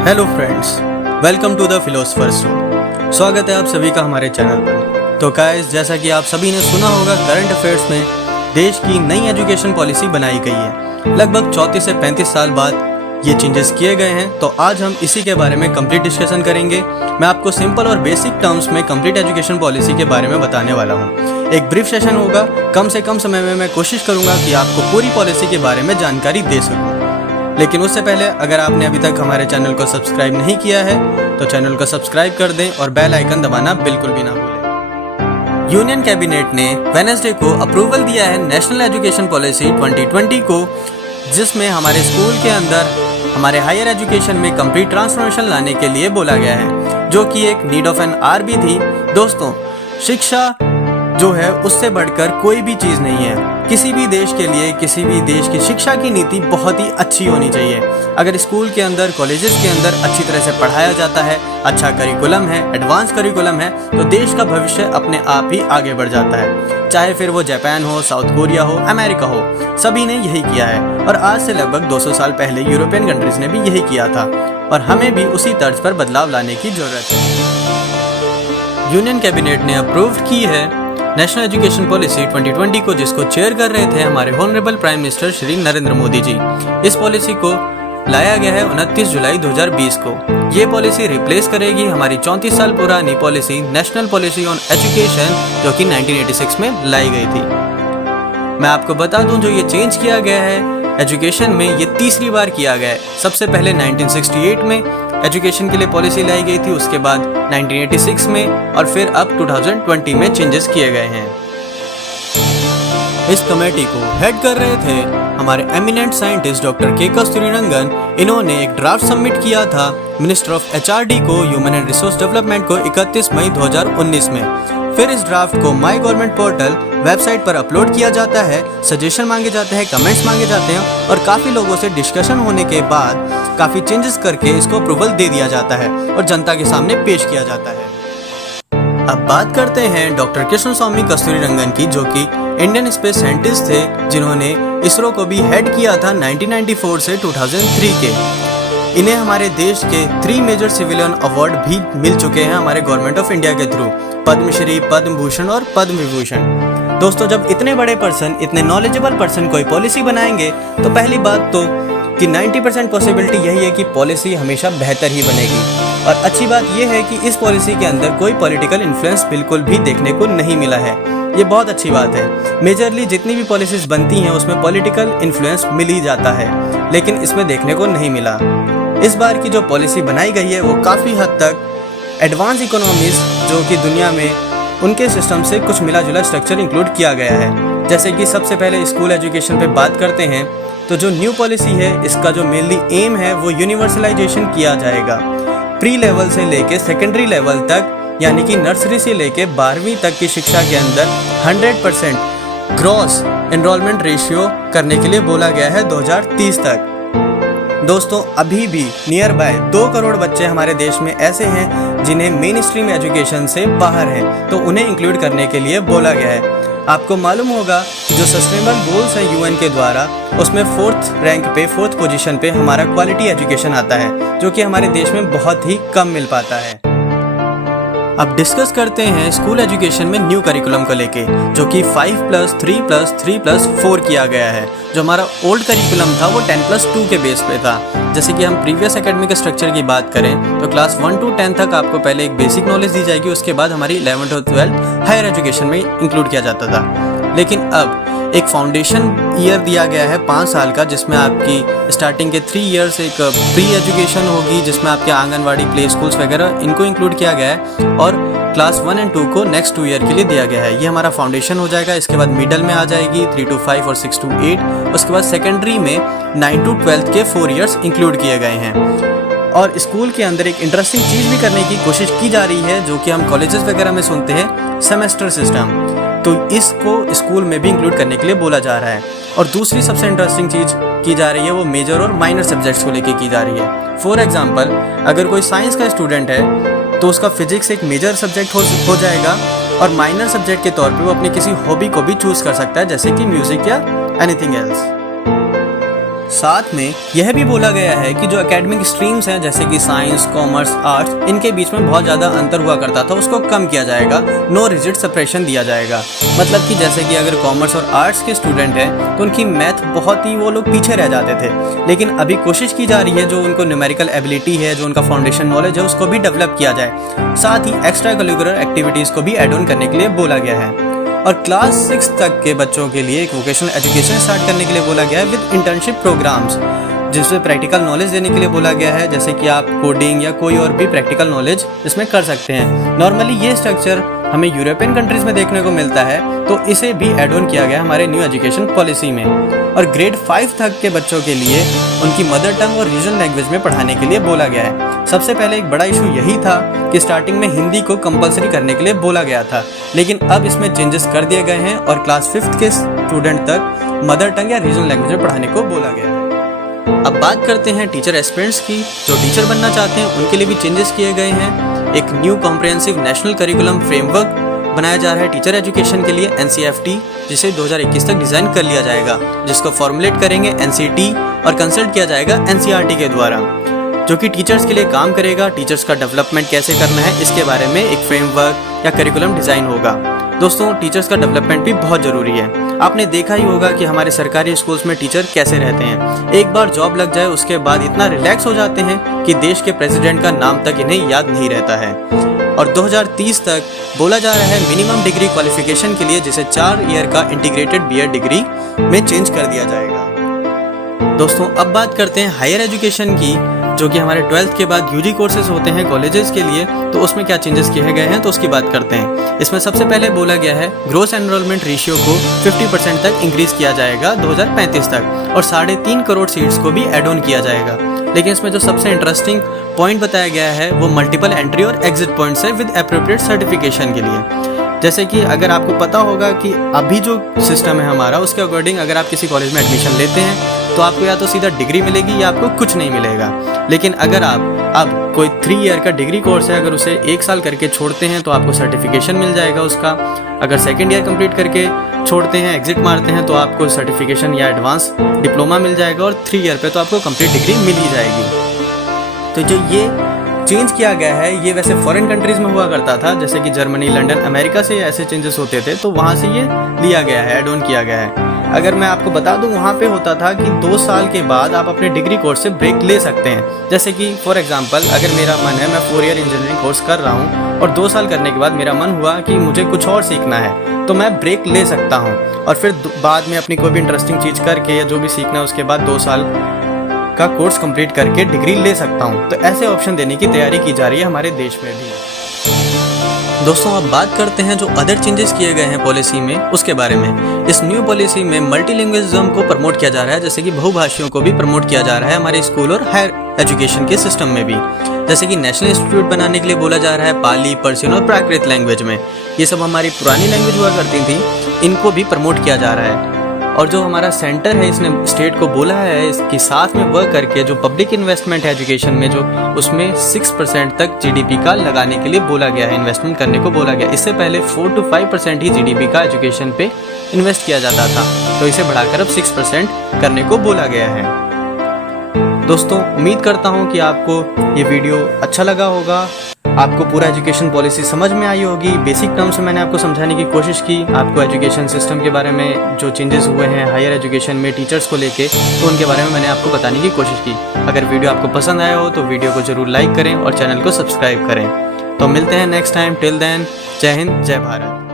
Hello friends, welcome to the philosopher's room. स्वागत है आप सभी का हमारे चैनल पर। तो गाइस, जैसा कि आप सभी ने सुना होगा, करंट अफेयर्स में देश की नई एजुकेशन पॉलिसी बनाई गई है। लगभग 34 से 35 साल बाद ये चेंजेस किए गए हैं। तो आज हम इसी के बारे में कंप्लीट डिस्कशन करेंगे। मैं आपको सिंपल और बेसिक टर्म्स में कंप्लीट एजुकेशन पॉलिसी के बारे में बताने वाला हूँ। एक ब्रीफ सेशन होगा। कम से कम समय में मैं कोशिश करूँगा कि आपको पूरी पॉलिसी के बारे में जानकारी दे सकूँ। लेकिन उससे पहले अगर आपने अभी तक हमारे चैनल को सब्सक्राइब नहीं किया है तो चैनल को सब्सक्राइब कर दें और बेल आइकन दबाना बिल्कुल भी ना भूलें। यूनियन कैबिनेट ने वेडनेसडे को अप्रूवल दिया है नेशनल एजुकेशन पॉलिसी 2020 को, जिसमें हमारे स्कूल के अंदर हमारे हायर एजुकेशन में कंप्लीट ट्रांसफॉर्मेशन लाने के लिए बोला गया है, जो कि एक नीड ऑफ एन आवर भी थी। दोस्तों, शिक्षा जो है उससे बढ़कर कोई भी चीज़ नहीं है। किसी भी देश के लिए, किसी भी देश की शिक्षा की नीति बहुत ही अच्छी होनी चाहिए। अगर स्कूल के अंदर, कॉलेजेस के अंदर अच्छी तरह से पढ़ाया जाता है, अच्छा करिकुलम है, एडवांस करिकुलम है, तो देश का भविष्य अपने आप ही आगे बढ़ जाता है। चाहे फिर वो जापान हो, साउथ कोरिया हो, अमेरिका हो, सभी ने यही किया है। और आज से लगभग 200 साल पहले यूरोपियन कंट्रीज ने भी यही किया था और हमें भी उसी तर्ज पर बदलाव लाने की जरूरत है। यूनियन कैबिनेट ने अप्रूव की है नेशनल एजुकेशन पॉलिसी 2020 को, जिसको चेयर कर रहे थे हमारे honourable prime minister Shri Narendra Modi ji. इस पॉलिसी को लाया गया है 29 जुलाई 2020 को। ये पॉलिसी रिप्लेस करेगी हमारी 34 साल पुरानी policy national policy on education, जो कि 1986 में लाई गई थी। मैं आपको बता दूं, जो ये चेंज किया गया है एजुकेशन में, ये तीसरी बार किया गया है। सबसे पहले 1968 में एजुकेशन के लिए पॉलिसी लाई गई थी, उसके बाद 1986 में और फिर अब 2020 में चेंजेस किए गए हैं। इस कमेटी को हेड कर रहे थे हमारे एमिनेंट साइंटिस्ट डॉक्टर के कस्तूरीरंगन। इन्होंने एक ड्राफ्ट सबमिट किया था मिनिस्टर ऑफ एचआरडी को, ह्यूमन एंड रिसोर्स डेवलपमेंट को, 31 मई 2019 में। फिर इस ड्राफ्ट को माई गवर्नमेंट पोर्टल वेबसाइट पर अपलोड किया जाता है। सजेशन मांगे जाते हैं, कमेंट्स मांगे जाते हैं और काफ़ी लोगों से डिस्कशन होने के बाद काफ़ी चेंजेस करके इसको अप्रूवल दे दिया जाता है और जनता के सामने पेश किया जाता है। अब बात करते हैं डॉक्टर कृष्णस्वामी कस्तूरीरंगन की, जो कि इंडियन स्पेस साइंटिस्ट थे, जिन्होंने इसरो को भी हेड किया था 1994 से 2003 के। इन्हें हमारे देश के 3 मेजर सिविलियन अवार्ड भी मिल चुके हैं हमारे गवर्नमेंट ऑफ इंडिया के थ्रू, पद्मश्री, पद्म भूषण और पद्म विभूषण। दोस्तों, जब इतने बड़े पर्सन, इतने नॉलेजेबल पर्सन कोई पॉलिसी बनाएंगे तो पहली बात तो कि 90% पॉसिबिलिटी यही है कि पॉलिसी हमेशा बेहतर ही बनेगी। और अच्छी बात यह है कि इस पॉलिसी के अंदर कोई पॉलिटिकल इन्फ्लुएंस बिल्कुल भी देखने को नहीं मिला है। ये बहुत अच्छी बात है। मेजरली जितनी भी पॉलिसीज बनती हैं उसमें पॉलिटिकल इन्फ्लुएंस मिल ही जाता है, लेकिन इसमें देखने को नहीं मिला। इस बार की जो पॉलिसी बनाई गई है वो काफ़ी हद तक एडवांस इकोनॉमीज जो कि दुनिया में, उनके सिस्टम से कुछ मिला जुला स्ट्रक्चर इंक्लूड किया गया है। जैसे कि सबसे पहले स्कूल एजुकेशन पे बात करते हैं, तो जो न्यू पॉलिसी है इसका जो मेनली एम है वो यूनिवर्सलाइजेशन किया जाएगा। प्री लेवल से लेके सेकेंडरी लेवल तक, यानी कि नर्सरी से लेके 12वीं तक की शिक्षा के अंदर 100% ग्रॉस एनरोलमेंट रेशियो करने के लिए बोला गया है 2030 तक। दोस्तों, अभी भी नियर बाय 2 करोड़ बच्चे हमारे देश में ऐसे हैं जिन्हें मेन स्ट्रीम एजुकेशन से बाहर हैं, तो उन्हें इंक्लूड करने के लिए बोला गया है। आपको मालूम होगा जो सस्टेनेबल गोल्स हैं यूएन के द्वारा, उसमें 4th रैंक पे, 4th पोजीशन पे हमारा क्वालिटी एजुकेशन आता है, जो कि हमारे देश में बहुत ही कम मिल पाता है। अब डिस्कस करते हैं स्कूल एजुकेशन में न्यू करिकुलम को लेके, जो कि 5+3+3+4 किया गया है। जो हमारा ओल्ड करिकुलम था वो 10+2 के बेस पे था। जैसे कि हम प्रीवियस एकेडमिक स्ट्रक्चर की बात करें तो क्लास 1 to 10 तक आपको पहले एक बेसिक नॉलेज दी जाएगी, उसके बाद हमारी 11th और 12th हायर एजुकेशन में इंक्लूड किया जाता था। लेकिन अब एक फाउंडेशन ईयर दिया गया है 5 साल का, जिसमें आपकी स्टार्टिंग के 3 ईयर्स एक प्री एजुकेशन होगी, जिसमें आपके आंगनवाड़ी, प्ले स्कूल्स वगैरह इनको इंक्लूड किया गया है, और क्लास 1 और 2 को नेक्स्ट 2 ईयर के लिए दिया गया है। ये हमारा फाउंडेशन हो जाएगा। इसके बाद मिडल में आ जाएगी 3 to 5 और 6 to 8। उसके बाद सेकेंडरी में 9 to 12 के 4 ईयर्स इंक्लूड किए गए हैं। और स्कूल के अंदर एक इंटरेस्टिंग चीज़ भी करने की कोशिश की जा रही है, जो कि हम कॉलेजेस वगैरह में सुनते हैं, सेमेस्टर सिस्टम। तो इसको स्कूल में भी इंक्लूड करने के लिए बोला जा रहा है। और दूसरी सबसे इंटरेस्टिंग चीज़ की जा रही है वो मेजर और माइनर सब्जेक्ट्स को लेके की जा रही है। फॉर एग्जांपल, अगर कोई साइंस का स्टूडेंट है तो उसका फिजिक्स एक मेजर सब्जेक्ट हो जाएगा, और माइनर सब्जेक्ट के तौर पे वो अपनी किसी हॉबी को भी चूज़ कर सकता है, जैसे कि म्यूज़िक या एनीथिंग एल्स। साथ में यह भी बोला गया है कि जो एकेडमिक स्ट्रीम्स हैं जैसे कि साइंस, कॉमर्स, आर्ट्स, इनके बीच में बहुत ज़्यादा अंतर हुआ करता था, उसको कम किया जाएगा, नो रिजिड सेपरेशन दिया जाएगा। मतलब कि जैसे कि अगर कॉमर्स और आर्ट्स के स्टूडेंट हैं तो उनकी मैथ बहुत ही वो लोग पीछे रह जाते थे, लेकिन अभी कोशिश की जा रही है जो उनको न्यूमेरिकल एबिलिटी है, जो उनका फाउंडेशन नॉलेज है, उसको भी डेवलप किया जाए। साथ ही एक्स्ट्रा करिकुलर एक्टिविटीज़ को भी ऐड ऑन करने के लिए बोला गया है। और क्लास 6 तक के बच्चों के लिए एक वोकेशनल एजुकेशन स्टार्ट करने के लिए बोला गया है विद इंटर्नशिप प्रोग्राम्स, जिसमें प्रैक्टिकल नॉलेज देने के लिए बोला गया है, जैसे कि आप कोडिंग या कोई और भी प्रैक्टिकल नॉलेज इसमें कर सकते हैं। नॉर्मली ये स्ट्रक्चर हमें यूरोपियन कंट्रीज़ में देखने को मिलता है, तो इसे भी ऐड ऑन किया गया हमारे न्यू एजुकेशन पॉलिसी में। और ग्रेड 5 तक के बच्चों के लिए उनकी मदर टंग और रीजनल लैंग्वेज में पढ़ाने के लिए बोला गया है। सबसे पहले एक बड़ा इशू यही था कि स्टार्टिंग में हिंदी को कंपलसरी करने के लिए बोला गया था, लेकिन अब इसमें चेंजेस कर दिए गए हैं और क्लास 5 के स्टूडेंट तक मदर टंग या रीजनल लैंग्वेज में पढ़ाने को बोला गया है। अब बात करते हैं टीचर एस्पिरेंट्स की। जो टीचर बनना चाहते हैं उनके लिए भी चेंजेस किए गए हैं। एक new comprehensive national curriculum framework बनाया जा रहा है टीचर एजुकेशन के लिए, NCFT, जिसे 2021 तक डिज़ाइन कर लिया जाएगा, जिसको फॉर्मुलेट करेंगे NCT और कंसल्ट किया जाएगा NCERT के द्वारा, जो कि टीचर्स के लिए काम करेगा। टीचर्स का डेवलपमेंट कैसे करना है इसके बारे में एक फ्रेमवर्क या करिकुलम डिज़ाइन होगा। दोस्तों, टीचर्स का डेवलपमेंट भी बहुत ज़रूरी है। आपने देखा ही होगा कि हमारे सरकारी स्कूल्स में टीचर कैसे रहते हैं। एक बार जॉब लग जाए उसके बाद इतना रिलैक्स हो जाते हैं कि देश के प्रेसिडेंट का नाम तक इन्हें याद नहीं रहता है। और 2030 तक बोला जा रहा है मिनिमम डिग्री क्वालिफिकेशन के लिए, जिसे 4 ईयर का इंटीग्रेटेड BEd डिग्री में चेंज कर दिया जाएगा। दोस्तों, अब बात करते हैं हायर एजुकेशन की, जो कि हमारे 12th के बाद UG कोर्सेज होते हैं कॉलेजेस के लिए, तो उसमें क्या चेंजेस किए गए हैं तो उसकी बात करते हैं। इसमें सबसे पहले बोला गया है ग्रोस एनरोलमेंट रेशियो को 50% तक इंक्रीज किया जाएगा 2035 तक, और 3.5 करोड़ सीट्स को भी एड ऑन किया जाएगा। लेकिन इसमें जो सबसे इंटरेस्टिंग पॉइंट बताया गया है वो मल्टीपल एंट्री और एग्जिट पॉइंट्स है विद एप्रोप्रिएट सर्टिफिकेशन के लिए। जैसे कि अगर आपको पता होगा कि अभी जो सिस्टम है हमारा, उसके अकॉर्डिंग अगर आप किसी कॉलेज में एडमिशन लेते हैं तो आपको या तो सीधा डिग्री मिलेगी या आपको कुछ नहीं मिलेगा। लेकिन अगर आप अब कोई 3 ईयर का डिग्री कोर्स है, अगर उसे 1 साल करके छोड़ते हैं तो आपको सर्टिफिकेशन मिल जाएगा उसका। अगर 2nd ईयर कंप्लीट करके छोड़ते हैं, एग्जिट मारते हैं, तो आपको सर्टिफिकेशन या एडवांस डिप्लोमा मिल जाएगा, और 3 ईयर पे तो आपको कंप्लीट डिग्री मिल ही जाएगी। तो जो ये चेंज किया गया है ये वैसे फॉरेन कंट्रीज़ में हुआ करता था, जैसे कि जर्मनी, लंदन, अमेरिका से ऐसे चेंजेस होते थे, तो वहाँ से ये लिया गया है, ऐड ऑन किया गया है। अगर मैं आपको बता दूं, वहाँ पे होता था कि 2 साल के बाद आप अपने डिग्री कोर्स से ब्रेक ले सकते हैं। जैसे कि फॉर एग्जांपल, अगर मेरा मन है, मैं 4 ईयर इंजीनियरिंग कोर्स कर रहा हूँ और 2 साल करने के बाद मेरा मन हुआ कि मुझे कुछ और सीखना है, तो मैं ब्रेक ले सकता हूँ और फिर बाद में अपनी कोई भी इंटरेस्टिंग चीज़ करके या जो भी सीखना है उसके बाद 2 साल का कोर्स कंप्लीट करके डिग्री ले सकता हूँ। तो ऐसे ऑप्शन देने की तैयारी की जा रही है हमारे देश में भी। दोस्तों, अब बात करते हैं जो अदर चेंजेस किए गए हैं पॉलिसी में उसके बारे में। इस न्यू पॉलिसी में मल्टीलिंग्विज्म को प्रमोट किया जा रहा है, जैसे कि बहुभाषियों को भी प्रमोट किया जा रहा है हमारे स्कूल और हायर एजुकेशन के सिस्टम में भी। जैसे कि नेशनल इंस्टीट्यूट बनाने के लिए बोला जा रहा है पाली, पर्शियन और प्राकृत लैंग्वेज में। ये सब हमारी पुरानी लैंग्वेज हुआ करती थी, इनको भी प्रमोट किया जा रहा है। और जो हमारा सेंटर है, इसने स्टेट को बोला है इसके साथ में वर्क करके जो पब्लिक इन्वेस्टमेंट है एजुकेशन में, जो उसमें 6% तक GDP का लगाने के लिए बोला गया है, इन्वेस्टमेंट करने को बोला गया। इससे पहले 4 to 5% ही GDP का एजुकेशन पे इन्वेस्ट किया जाता था, तो इसे बढ़ाकर अब 6% करने को बोला गया है। दोस्तों, उम्मीद करता हूँ कि आपको ये वीडियो अच्छा लगा होगा, आपको पूरा एजुकेशन पॉलिसी समझ में आई होगी। बेसिक टर्म्स में मैंने आपको समझाने की कोशिश की, आपको एजुकेशन सिस्टम के बारे में जो चेंजेस हुए हैं हायर एजुकेशन में टीचर्स को लेके, तो उनके बारे में मैंने आपको बताने की कोशिश की। अगर वीडियो आपको पसंद आया हो तो वीडियो को ज़रूर लाइक करें और चैनल को सब्सक्राइब करें। तो मिलते हैं नेक्स्ट टाइम। टिल देन, जय हिंद, जय भारत।